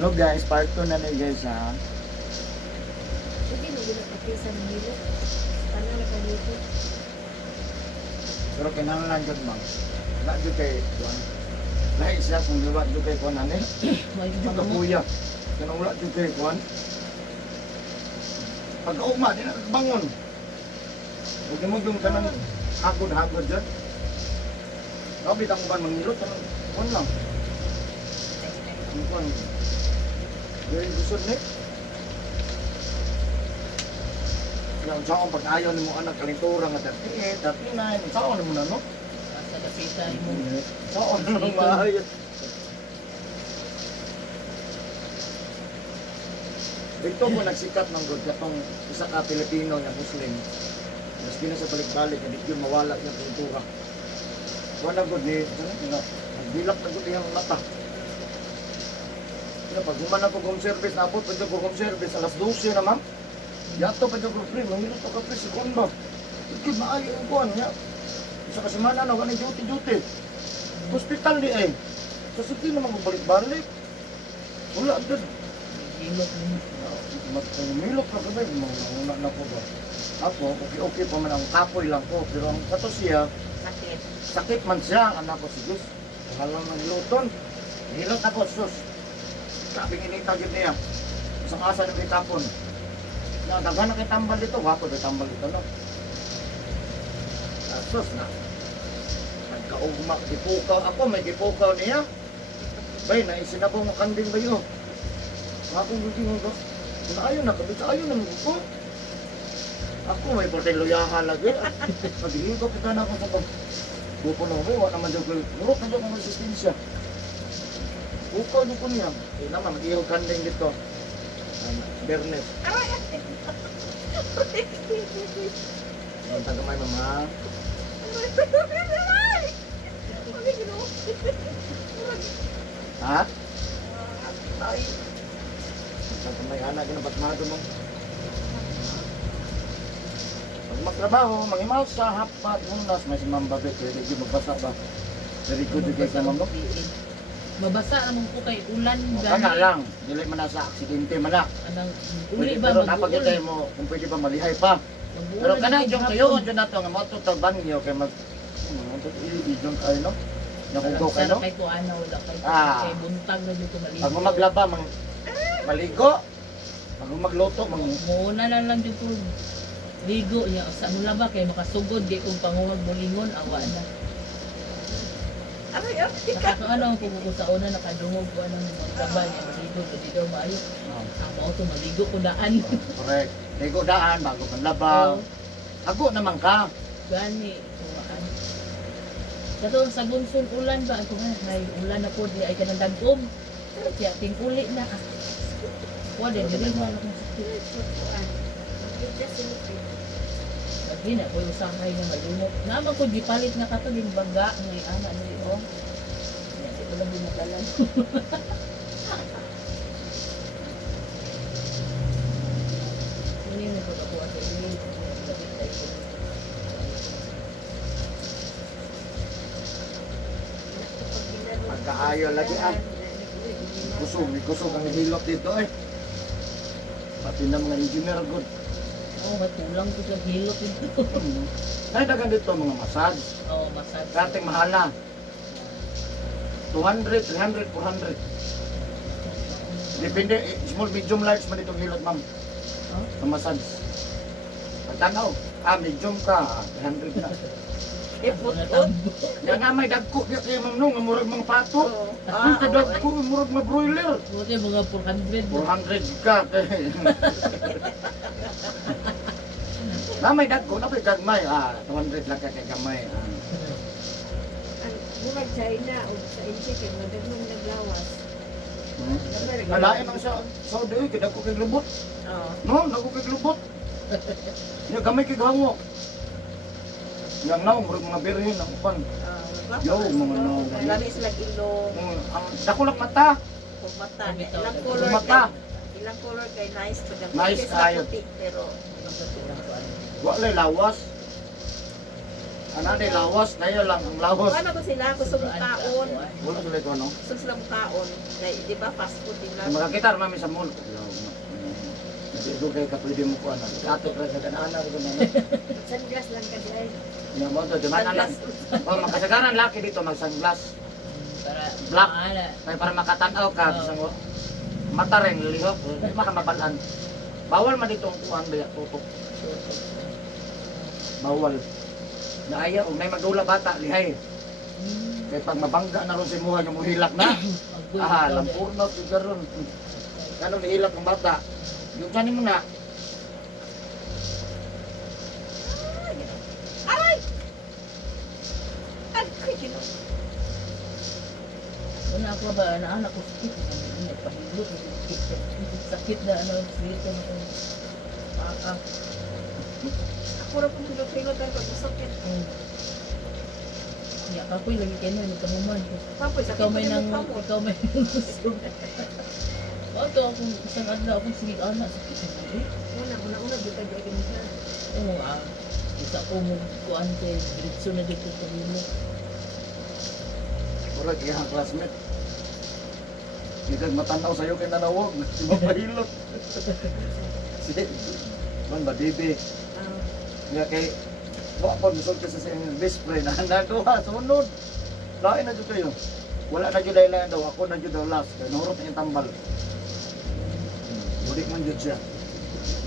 No guys, part 2 na ni guys ha. Hindi mo ginapapisa ng hilo. Ano na kanito? Pero kinahanglan jud ma'am. Na jud kay kuan. Lahi siya kung liwat jud kay kuan ani. May Jud ka mga kuya. Kanang wala jud kay kuan. Pagkaugma di na bangon. Huwag mo yung kanang hagod dyan. Kapit ang uban mangilot. Kuan lang. Kuan. Very gusod ni. Yang saan pag ayaw ni mo anak kalintura nga 38, 39, saan mo na no? sa lapita mo. Saan mo nang maayos. Dito mo nagsikat ng good katong isa ka Pilipino na Muslim. Mas na sa balik-balik, hindi yun mawala yung kultura. Wala good ni, nagbilak na good yung mata. Kaya pag guman ako home service, napot pa ko home service, alas 12 na ma'am. Yato pa ko free, mahirap pa ka free, segundo. Ikid maayo ang kuhan niya. Isa ka semana na, wala duty-duty. Hospital di eh. Sa sige naman balik-balik. Wala doon. Hilot mo. Milok na kami, mga na po ba? Ako, okay pa man ang kapoy lang ko, pero ang kato siya, Sakit. sakit man siya, anak ko si Gus. Halang ng luton. Hilot ako, sus. Sabi inita yun niya. Isang asa na may tapon. Nagdagan na kay tambal dito, wako na tambal dito, no? Sus na. Nagkaugma, gipukaw ako, may gipukaw niya. Bay, naisinabong mo kanding ba yun? Ako hindi mo ayaw na kabit, ayaw na mo ko. Ako may portay luyahan lagi. Magiging ko kita na ako sa pag buko na ako, wala naman daw ko. Murok na daw kong resistensya. Buko ko niya. Eh naman, mag-ihog kanding dito. Bernes. Ang tagamay mama. Ha? Ay. Ang may anak na batmado mo. Pag magtrabaho, mangimaw sa hapat, unas, may si Ma'am Babet, hindi ko magbasa ba? Very good kay sa Ma'am. Mabasa naman po kay ulan. Kana lang, dili man na sa aksidente man na. Anang Pwede, uli ba pero mag-uul? napagitay mo, kung pwede pa malihay pa. Pero kanang yung kayo, dyan na ito, nga mo ito banyo, kay mag... Idyon kayo, no? Nakugaw kayo, no? Kay ko ano, wala kay kay buntag na dito maligo. Pag mo maglaba, maligo. Pag mo magluto, Muna na lang dito ligo niya sa ano laba kay makasugod kay kung pangungag bulingon awa na. Aray, Nakakaano ang pugo sa una nakadungog ko ano ng trabaho niya maligo pwede daw maayo. Ang mao to maligo ko daan. correct. Ligo daan, bago panlabaw. Ako naman ka. Gani tuwaan. Kato sa gunson ulan ba ako nga may ulan na po di ay kanang dagom. Pero kaya ting uli na. Wala diri mo akong sakit. Lagi na, kung usahay nga malunok. Naman ko, gipalit nga kato, yung baga, ngay ana, ano yun. Hindi ko lang binagalan. Hindi na ko nakuha sa inyo. Pagkaayo lagi ah. Kusog ang hilot dito eh. Pati na mga engineer good. Oo, matulang ko sa hilot ito. Ay, dagan dito mga massage. Oo, massage. Dating mahala. 200, 300, 400. Depende, small, medium, large man itong hilot, ma'am. Huh? Sa massage. Pagtanaw, medium ka, 300 na. Ipot-pot. Yan nga may dagko, di kayo ma'am nung, murag mga pato. Ang kadagko, murag mga broiler. Buti mga 400. 400 ka. Na may dagko, na may gagmay. 200 lang ka kay gamay. Murag China o sa Inche kay madagmang naglawas. Nalain ang sa Saudi, kidagko kay lubot. Oo. No, dagko kay lubot. Yung gamay kay gango. Yang naong, mga birhin, ang upan. Yo, mga naong. Lami sila ilong, Ang dakulak mata. kung mata. Bitaw. Ilang color Mata. kay ilang color kay nice to the Nice sila kayo. puti pero Wala lawas. Ano di lawas, nayo lang ang lawas. Ano ko sila, kusog kaon. Wala sa ito, no? Kusog sila kaon. Di ba fast food nila? Ang makakita mami sa mall. Dito kay ka pwede mo ko ano. Ato ra sa kanana ko na. Sunglass lang ka dahil. Yung mo to, duman lang. Oh, makasagaran laki dito mag sunglass. Para Black. maala. Kaya para makatanaw ka sa mata rin lihok, di makamabalan. Bawal man dito ang kuan ba tutok. Bawal. Naaya og may magdula bata lihay. Kaya pag mabangga na ron si muha yung muhilak na. Ah, lampur na si karon. Kano nihilak ng bata. Yung kanin mo na. Aray! Ay, kino. Una ako ba, anak ko sakit. Nagpahilot. Sakit na ano, dito. Ako rin kung hilot-hilot tayo pag masakit. Ya, kapoy lagi kayo na, nagkamuman. Papoy, sakit Ikaw pa may yung nang, mukha mo. ikaw may nang gusto. Ito akong isang adlaw akong sige anak sakit na eh. Una, dito tayo ganito. Oo, isa ko mo kuan kay diretso na dito sa mo. Mura kaya ang classmate. Hindi ka matanaw sa'yo kay nanawag. Si mapahilot. Si man ba, bibi. Nga kay wapon gusto ka sa siyang best friend. Nagawa, sunod. Lain na dyan kayo. Wala na dyan dahil daw. Ako na dyan daw last. Kaya nahurot na yung tambal. Budik man dyan siya.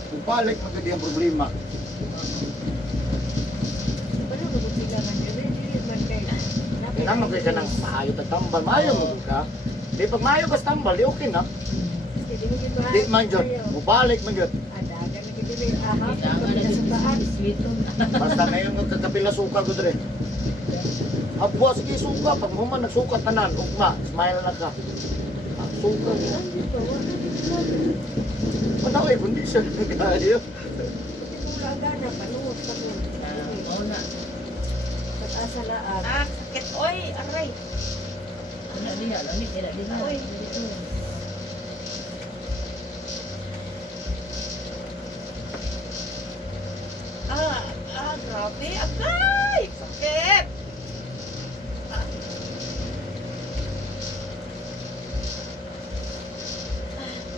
Kung balik, magkadi ang problema. Paano ko sila man yun? Hindi man kayo. Naman kayo ka ng maayo at tambal. Maayo mo ka. Di pag maayo ka sa tambal, di okay na. Di man dyan. Mubalik man dyan. Kailangan na dito sweeto. Basta ngayon magkakapila suka ko dre. Abwa, sige suka. Pag mo man nagsuka tanan, ugma, smile na ka. Suka. Panaway, kundi siya nagkayo. Mauna. Ah, sakit. Oy, aray. Wala diha, lamig nila diha. Uy. Grabe. Agay! Sakit!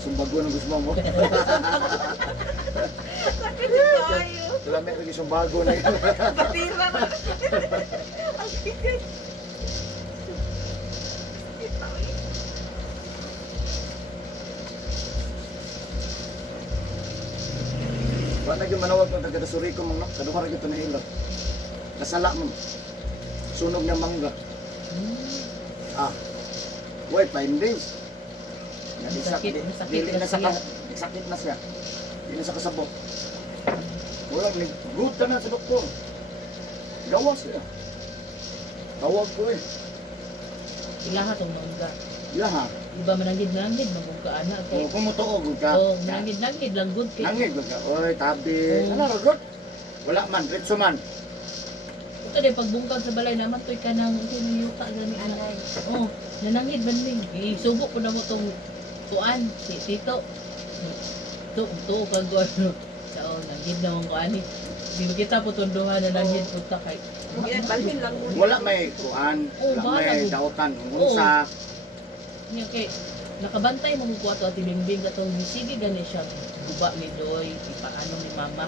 Sumbago ng gusto mo. Sakit tayo. Lamig lagi sumbago na yun. Batira na. Ang higay. Wala na yung manawag ng taga-dasuri ko mong no? Kaduha rin ito na hilot. Kasala mo. Sunog ng mangga. Ah. Wait, 5 days. Yan, Sakit, sakit dili na na sa siya. sakit na siya. Dili na sa kasabot. Wala, good ka na sa doktor. Gawas siya. Tawag ko eh. Ilaha tong mangga. Ilaha. Iba manangid magugka anak kay. O, kung mutuog ka. Oh, manangid lang good kay. Nangig ka. Oy, tabi. Oo. Ano, good? Wala man, ritso man. Ito din pagbungkag sa balay naman toy kanang yuta gani anak. Oh, nanangid man ning. Isubok ko na mo tong kuan si Tito. To pag ano. Sao nangid na mong kuan ni. Di ba kita po tunduhan na nangid puta kay. Yan, balhin lang muna. Wala may kuan. Oo, Wala bahala may mo. dautan. Unsa. Niya kay nakabantay mo ko ato ati bimbing katong sige gani siya guba ni Doy ipaano ni mama.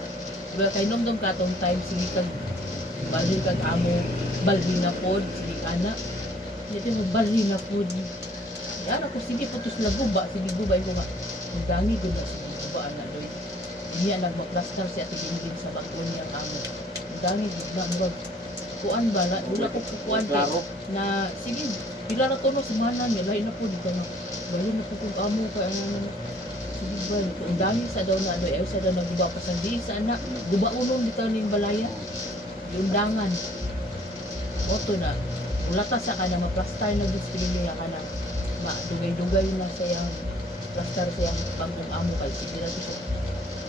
Diba kay nomdom katong time sige kag balhin kag amo balhin na pod sige ana. Dito mo balhin na pod. Yan ako sige putos la guba sige gubay ko nga. Ang dami gud na sige guba ana Doy. Niya nagmaplaster si ati bimbing sa bangko niya ang amo. Ang dami gud na murag kuan bala wala ko kuan Klaro. na sige pila na to no semana ni lain na po dito no bali na po kung amo kay ano sige ba ang dami sa daw na ano eh sa daw nagguba pa sa di sa anak guba unon dito ning balaya lundangan moto na wala ta sa kana maplastar na display ka na ma dugay-dugay na sa yang plastar sa yang bangkong amo kay sige na to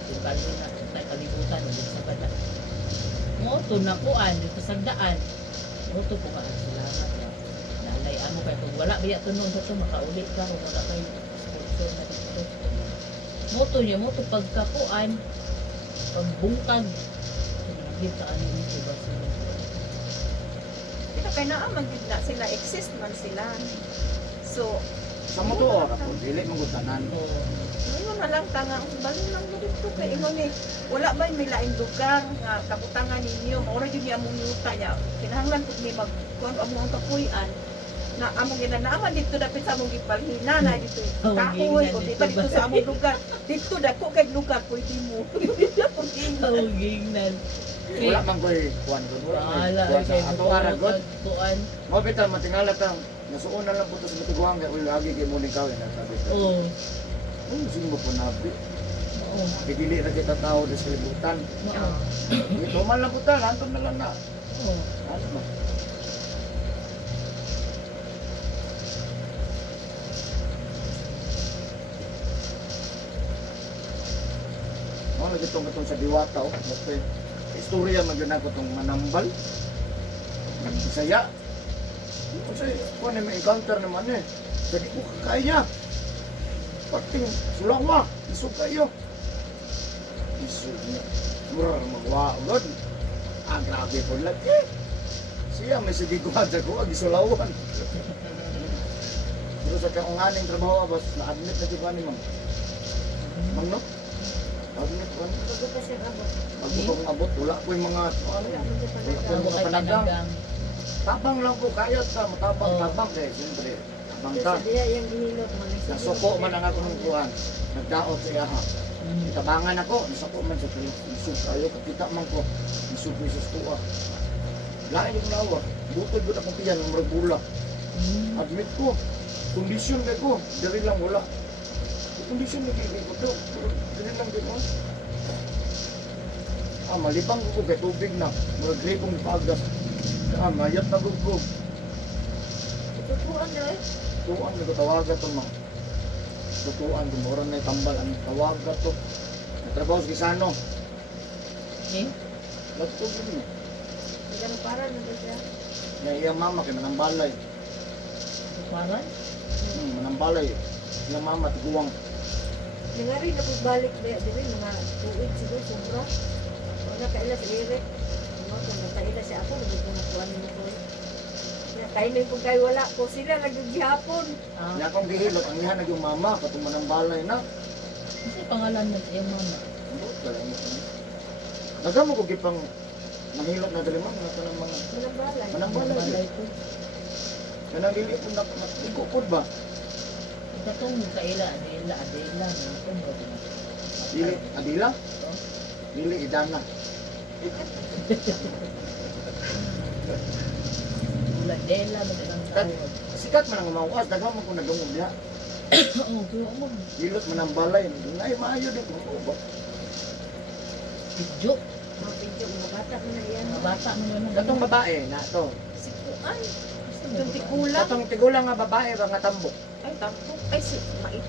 kung bali na tay kalibutan ug sa bana moto na kuan dito sa daan moto ko ka salamat ya nalay amo kay kung wala biya tunon sa to makaulit ka kung wala kay sponsor na dito moto niya moto pagkakuan pagbungkag kita ano ito ba sa Kita kay naaman gid na sila exist man sila. So, Sa motor ako, dili magutanan. Oo. ingon na lang tanga, bali lang mo dito kay ingon ni wala ba may laing lugar nga kabutangan ninyo, mao ra gyud ni among yuta ya. Kinahanglan pud ni mag kuan among kapuy-an na among ginanaaman dito dapit sa among gipalhina na dito Oh, kahoy gingnan o dito dito dito ba? sa among lugar. Dito dako kay lugar pwede mo. Oo, gingnan. Wala man ko'y kuwan ko. Wala man Wala, kuwan sa ato aragot. Kuan. Mo bitan matingala tang nasuon na lang po sa matiguang kay uy lagi kay mo ni kawin na sabi ko. Oo. Oh, sino mo po nabi? Oo. Dili na kita tao sa libutan. Oo. Ito man lang putan, anton na lang na. Oo. Ano ba? Ano gitong katong sa Diwata oh. Basta istorya man gyud ako tong manambal. Nagsaya. Kasi kung may encounter naman eh. Jadi ko kaya. Pating sulawa, isog kayo. Isog niya. Mura magwaagod. Ah, grabe po lagi. Siya may sige ko adya ko, gisulawan. Pero sa kaunganing trabaho, bas, na-admit na di ba ni ma'am? Ma'am no? Admit ko. Bago pa siya abot. Pag kong abot, wala ko yung mga, ano, Wala mo siya wala ko panagang. yung Ako mga kay panagang. panagang. Tabang lang ko, kaya ta, matabang, Oo. tabang kaya, siyempre. Tabang ta. Sa diya yung hinilot mo. Nasuko man ang akong kuhan. Nagdaot sa iyaha. Mm. Tabangan ako, nasuko man sa tuyo. Isog kayo, kapita man ko. Isog ko isos tuwa. Lain yung nawa. Butod ko na kong tiyan, ng bula. Mm. Admit ko, kondisyon na ko. Dari lang wala. Kondisyon na kaya ko to. Dari lang din mo. Ah, malibang ko kay tubig na. Mga gribong pagas. Ah, mayat na ko. Tutuan na eh. Tuan na ko tawaga to mga. Tutuan, gumuran na tambal. Ang tawaga to. Natrabaho sa Kisano. Eh? Nagtugin mo. Ganun para na to siya. Na iyang mama kay manambalay. Kuparan? Manambalay. Iyang mama tiguang. Nga rin na balik ba diri mga tuig siguro sobra. Wala kaila si Eric. Ano kung nagkaila siya ako, naging ko nakuha mo ko. Kainin ko kayo wala ko sila naggihapon. Ah. Nya akong gihilot ang iyan yung mama katong manambalay na. Kasi pangalan mo sa iyong mama. Nagamo ko gipang mahilot na dali mo nga kanang mga Manambalay. manambalay. Balay ko. Kanang dili ko na ikukod ba? Katong kaila, adela. Itong ba din? Dili adila? Oo. Dili idana. Uladela, madalang tawag. Sikat man ang mawas daghan man ko nagungod diha. Oo, pero mo. Hilot manambalay. Nay maayo din ko ba? Pidyo. Mga pidyo, mga bata ko na yan. Mga bata mo naman. Katong babae na to. Sikuan. Gusto mo Itong ba? tikulang. Katong tigulang nga babae ba nga tambok. Ay, tampo. Ay, si mait.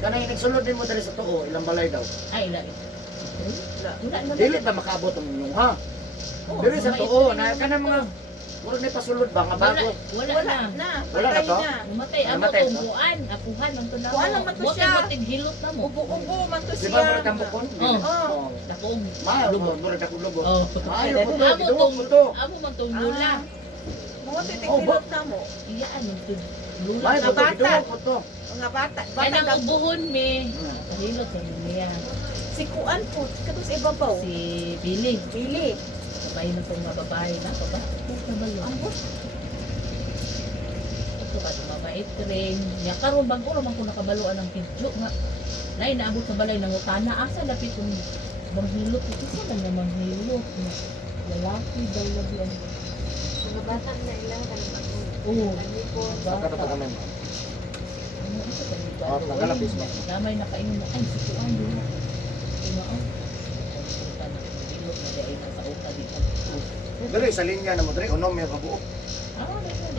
Kanang nagsulod din mo dali sa tuo, ilang balay daw. Ay, ila. Wala na. Dili ta makaabot ang inyong ha. Oo, Dili sa may tuo ito na yung- kanang mga puro ni pasulod ba nga bago. Wala Wala na. na. Wala na Patay to? na. Namatay ako Namatay tong ba? buwan. Apuhan ang tunaw. Kuhaan lang man to Bote siya. mo hilot na mo. Ubo-ubo man to Di siya. ba mo tambokon? Oo. Oo. Dakong. Maayo Lubo. mo rin ako lubo. Oh. Maayo po to, Amo giduwa tong po to. amo man tong lula. Mga titikilot na mo. Iyaan yung tong lula. Maayo po to, Bata. giduwa po to. Mga bata. Kaya Bata nang na. ubuhon me. Hmm. Hilot sa niya. Si Kuan po. Kato sa ibabaw. Si Billy. Pili. Sabay na tong mga babae na. Paba. Ito ba yun? Ambot. Ito ka mga maitring. Nya karon bago naman ko nakabaluan ng pidyo nga. Nay naabot sa balay ng utana asa dapit kung manghilot ito sa lang na manghilot. Lalaki daw lagi ang Mga bata na ilang kanang Oo. Kanipon. Saka na kami. Ano ito ka ba? Oh, tagalapis mo. Damay na kainin mo. Ay, sikuan din. Tumao. Hilot na di ay nasa uta dito. Dali sa linya na mo dali unom may bago. Ah,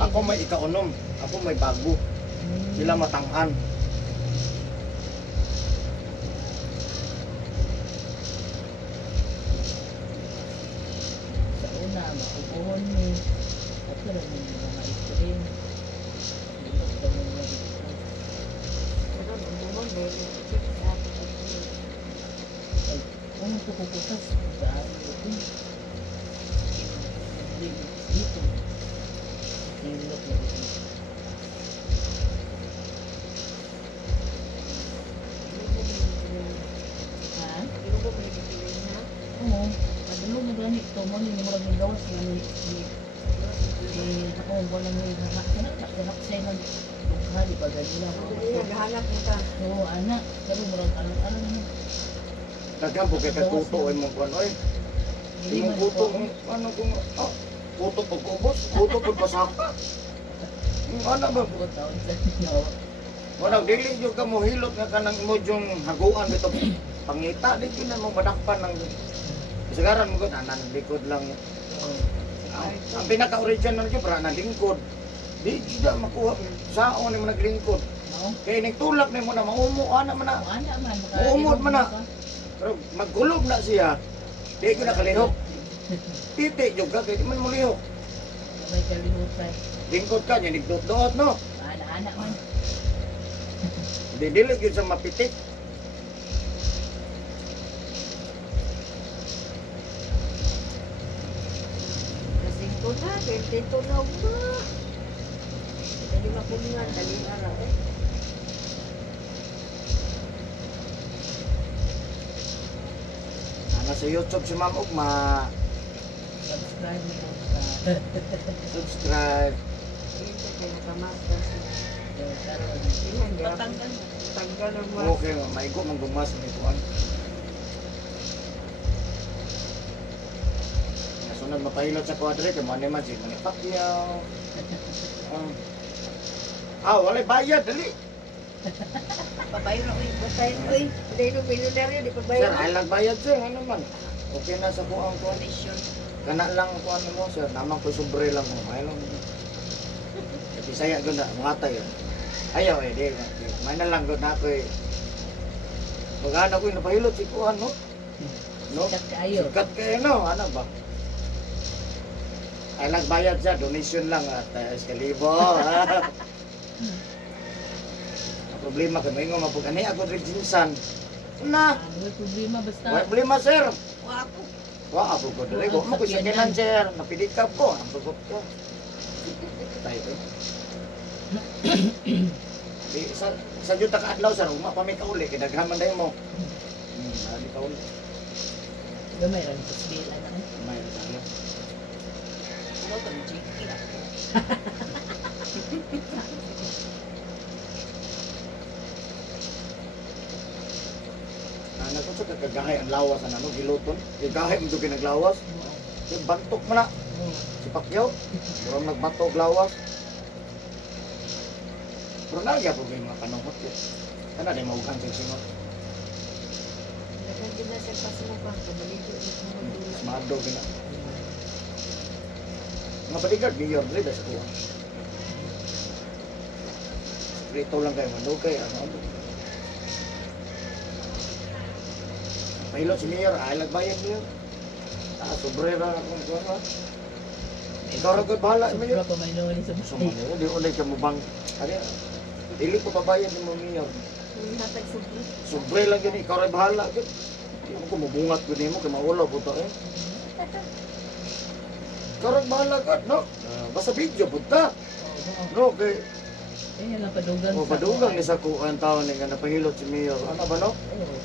Ako may ika-unom, ako may bago. Sila matanghan. sa una, maupuhon mo. At ka lang yung mga maitring. Hilot ka mo nga dito. Pero bumong may Ay, kung pupuputas, sa ano ito. Dito. Ha? Pero ko may pipiliin na. Oo. Padulong mo gani ito mo ni mo rin gawas ni ako mo lang ni hanak sa nang dugha di ba ganila. Madali na, gahanap kita. Oo, anak, pero mo rin alam mo. Daghang po kay katuto ay mo kuan oy. Dili Imong man kuto ko. ano kung kuto pag ubos, kuto pag pasaka. Yung ana ba Ako taon sa inyo. wala dili jud ka mo hilot nga kanang mo yung haguan bito pangita di na mo madakpan ng kasagaran mo gud anan likod lang. Ang pinaka-original jud para na lingkod. Di gida makuha saon ni mo naglingkod. Mao. Kay nagtulak ni mo na maumo ana man na. Ana man Uumod man na. Pero magkulob na siya. Di ko na kalihok. Titi jud ka kay di man mo lihok. May kalimutan. Lingkod ka nya nigdot-dot no. Ana man. Di dili gyud sa mapitik. Kasing to na, 22 na uma. Dali mapuningan, dali araw eh. Ana sa YouTube si Ma'am Ugma. Subscribe mo po sa Subscribe. Yun ka kayo kamaster sa karon. Yan, di ba? Patanggal na. Tanggal ang mas. Okay, maigo man gumas ni kuan. Sunod mapahilot sa kwadre kay man man si Manipakyaw. Wala bayad dali. Pabayro ko yung basahin ko eh. Dahil yung milyonaryo, di Sir, pabayro. ay bayad sir, ano man. Okay na sa kuang kuan. Commission. Kana lang kuan mo sir, namang ko sobre lang mo. Ay lang. Bisaya gud na mga tayo. Ayaw di. May na lang gud na ako eh. Magana ko napahilot si kuan no. No? Sikat kaayo. Sikat kayo no, ano ba? Ay nagbayad siya, donation lang at eskalibo. Ang problema kay may nga mapugani ako rin jinsan. Na, May problema basta. wala problema sir. Wako. Wa ako ko dali ko mo ko sa kinan sir, napidikap ko, ang tugot ko. Tayo ko. Di sa juta ka adlaw sir, uma pa may kauli kay daghan man dayo mo. Ali kauli. Gamay ra sa sila na. May tayo. Ano ba yung chiki ako? Ano ko sa kagahay ang lawas ano giluton. Kagahay mo pinaglawas. Yung bantok mo na. Si Pacquiao, murang nagbato og lawas. Pero nagya po may mga panahon ko. Kana di maugan sa singot. Nagandun na siya pa sumupang. Kabalito ulit mo magdulo. Mado gina. Mga bodyguard, mayor, rin sa kuha. Rito lang kayo, manugay, ano. Pahilot si mayor, ay nagbayad niyo. Sobrera akong kuha. Ikaw rin ko bahala, mayor. Sobra pa may nuli sa So, di ulay ka mo bang, ano, dili ko pabayad ni mo mayor. Yung hatag subli. Sobre lang yun, ikaw rin bahala. Hindi mo ko mabungat ko mo, kaya maulaw po ito eh. Ikaw rin bahala ka, no? Basta video po ta. No, kay, Yan lang padugan. padugang ni sa kuhan tao ni nga napahilot si Mayor. Ano ba, no? Oo.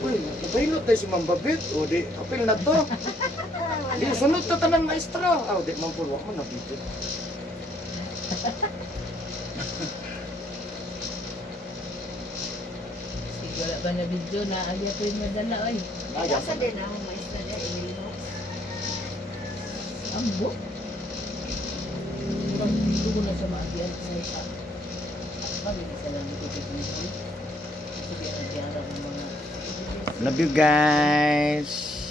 Uy, napahilot tayo si Ma'am Babit. O di, apil na to. Di, sunod ta tanan maestra. Di, Ma'am Pulwa mo na video. Sige, wala ba na video na agya ko yung madala ay. Nasa din ang maestra niya, Emilio. Ambo. Kurang dito ko na sa maagyan sa isa. Bakit isa lang ito dito? Sige, nagyarap ng mga Love you guys.